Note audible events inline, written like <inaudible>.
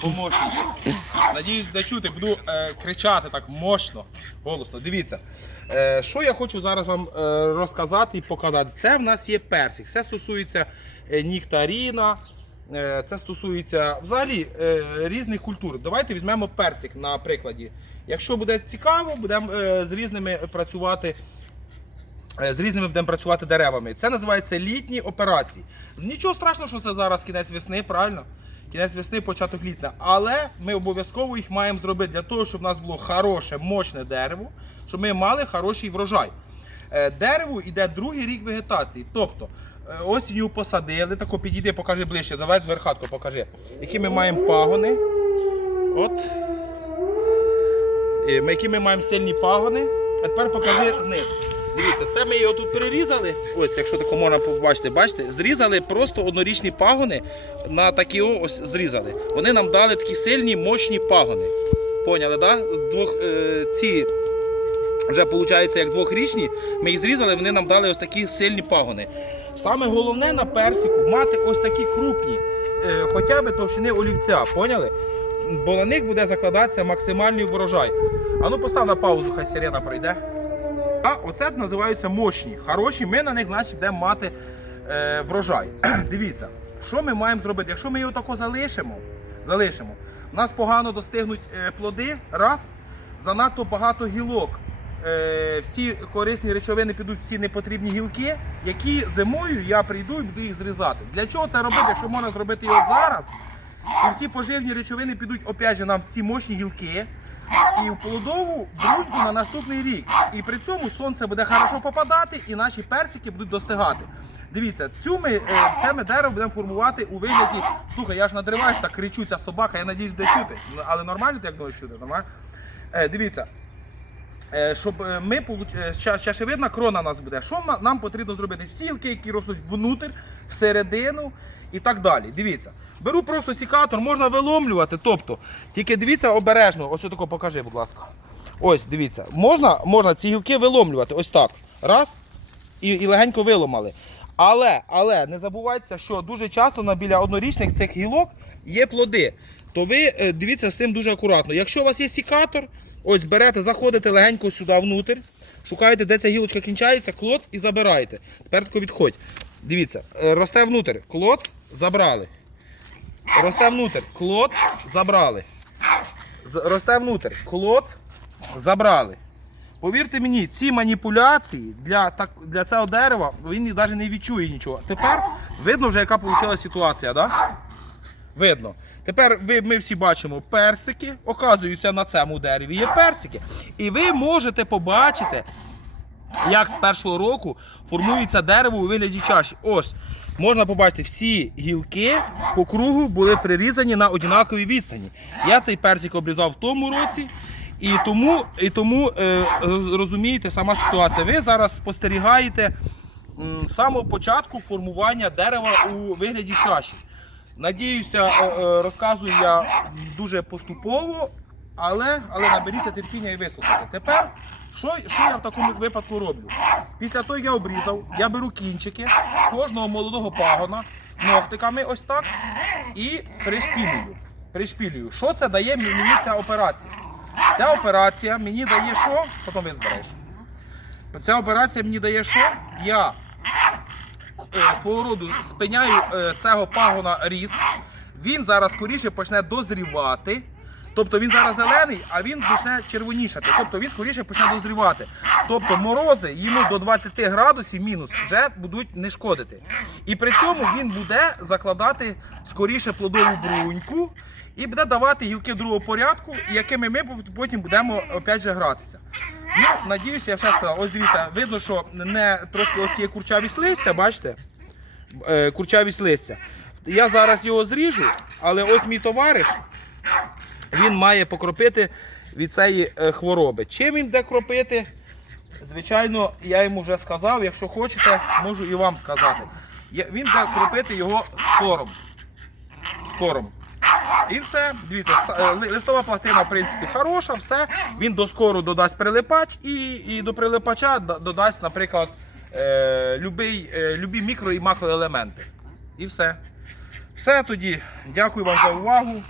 Помощник. Надіюсь, буде чути, буду е, кричати так мощно, голосно. Дивіться, е, що я хочу зараз вам е, розказати і показати. Це в нас є персик. Це стосується е, нектаріна, е, це стосується взагалі е, різних культур. Давайте візьмемо персик на прикладі. Якщо буде цікаво, будемо е, з різними працювати. Е, З різними будемо працювати деревами. Це називається літні операції. Нічого страшного, що це зараз кінець весни, правильно? Кінець весни, початок літня. Але ми обов'язково їх маємо зробити для того, щоб у нас було хороше, мощне дерево, щоб ми мали хороший врожай. Е, Дереву йде другий рік вегетації. Тобто е, осінню посадили, тако підійди, покажи ближче, завець верхатку покажи. Які ми маємо пагони. От. Які ми маємо сильні пагони. А тепер покажи знизу. Дивіться, це ми його тут перерізали. Ось, якщо тако можна побачити, бачите, зрізали просто однорічні пагони на такі ось зрізали. Вони нам дали такі сильні, мощні пагони. Поняли, да? Е, ці вже виходить як двохрічні. Ми їх зрізали, вони нам дали ось такі сильні пагони. Саме головне на персику мати ось такі крупні, е, хоча б товщини олівця, поняли? Бо на них буде закладатися максимальний врожай. А ну постав на паузу, хай сирена пройде. А оце називаються мощні, хороші. Ми на них значить будемо мати е, врожай. <clears throat> Дивіться, що ми маємо зробити? Якщо ми його тако залишимо, залишимо, нас погано достигнуть е, плоди, раз, занадто багато гілок. Е, всі корисні речовини підуть всі непотрібні гілки, які зимою я прийду і буду їх зрізати. Для чого це робити, якщо можна зробити його зараз? І всі поживні речовини підуть опять же нам в ці мощні гілки і в плодову бруньку на наступний рік. І при цьому сонце буде хорошо попадати, і наші персики будуть достигати. Дивіться, цю ми, е, це ми дерево будемо формувати у вигляді. Слухай, я ж надриваюсь, так кричу ця собака, я надіюсь, буде чути. Ну, Але нормально ти як думаєш чути? Нормально? Е, дивіться. Е, Щоб ми чашевидна крона у нас буде. Що нам потрібно зробити? Всі гілки, які ростуть внутрь, всередину і так далі. Дивіться. Беру просто сікатор, можна виломлювати. Тобто, тільки дивіться обережно. Ось тако покажи, будь ласка. Ось, дивіться. Можна, можна ці гілки виломлювати. Ось так. Раз. І, і легенько виломали. Але, але не забувайте, що дуже часто на біля однорічних цих гілок є плоди. То ви е, дивіться з цим дуже акуратно. Якщо у вас є сікатор, ось берете, заходите легенько сюди внутрь, шукаєте, де ця гілочка кінчається, клоц і забираєте. Тепер тако відходь. Дивіться, е, росте внутрь, клоц, забрали. Росте внутрь, клоц, забрали. Росте внутрь, клоц, забрали. Повірте мені, ці маніпуляції для, так, для цього дерева він навіть не відчує нічого. Тепер видно вже, яка вийшла ситуація, да? Видно. Тепер ви, ми всі бачимо персики, оказуються на цьому дереві є персики. І ви можете побачити, як з першого року формується дерево у вигляді чаші. Ось, можна побачити, всі гілки по кругу були прирізані на однаковій відстані. Я цей персик обрізав в тому році. І тому, і тому е, розумієте, сама ситуація. Ви зараз спостерігаєте з самого початку формування дерева у вигляді чаші. Надіюся, е, е, розказую я дуже поступово, але, але наберіться терпіння і вислухайте. Тепер, що, що я в такому випадку роблю? Після того, як я обрізав, я беру кінчики кожного молодого пагона ногтиками ось так і пришпілюю. Пришпілюю. Що це дає мені ця операція? Ця операція мені дає що? Потім ви збереш. Ця операція мені дає що? Я е, свого роду спиняю е, цього пагона ріст. Він зараз скоріше почне дозрівати. Тобто він зараз зелений, а він почне червонішати. Тобто він скоріше почне дозрівати. Тобто морози йому до 20 градусів мінус вже будуть не шкодити. І при цьому він буде закладати скоріше плодову бруньку і буде давати гілки другого порядку, якими ми потім будемо опять же гратися. Ну, надіюся, я все сказав. Ось дивіться, видно, що не трошки ось є курчавість листя, бачите? Е, курчавість листя. Я зараз його зріжу, але ось мій товариш, він має покропити від цієї е, хвороби. Чим він буде кропити? Звичайно, я йому вже сказав, якщо хочете, можу і вам сказати. Він буде кропити його спором. Спором. І все, дивіться, е, ли- листова пластина, в принципі, хороша, все. Він до скору додасть прилипач і, і до прилипача додасть, наприклад, е, любий, е, любі мікро і макроелементи. І все. Все тоді. Дякую вам за увагу.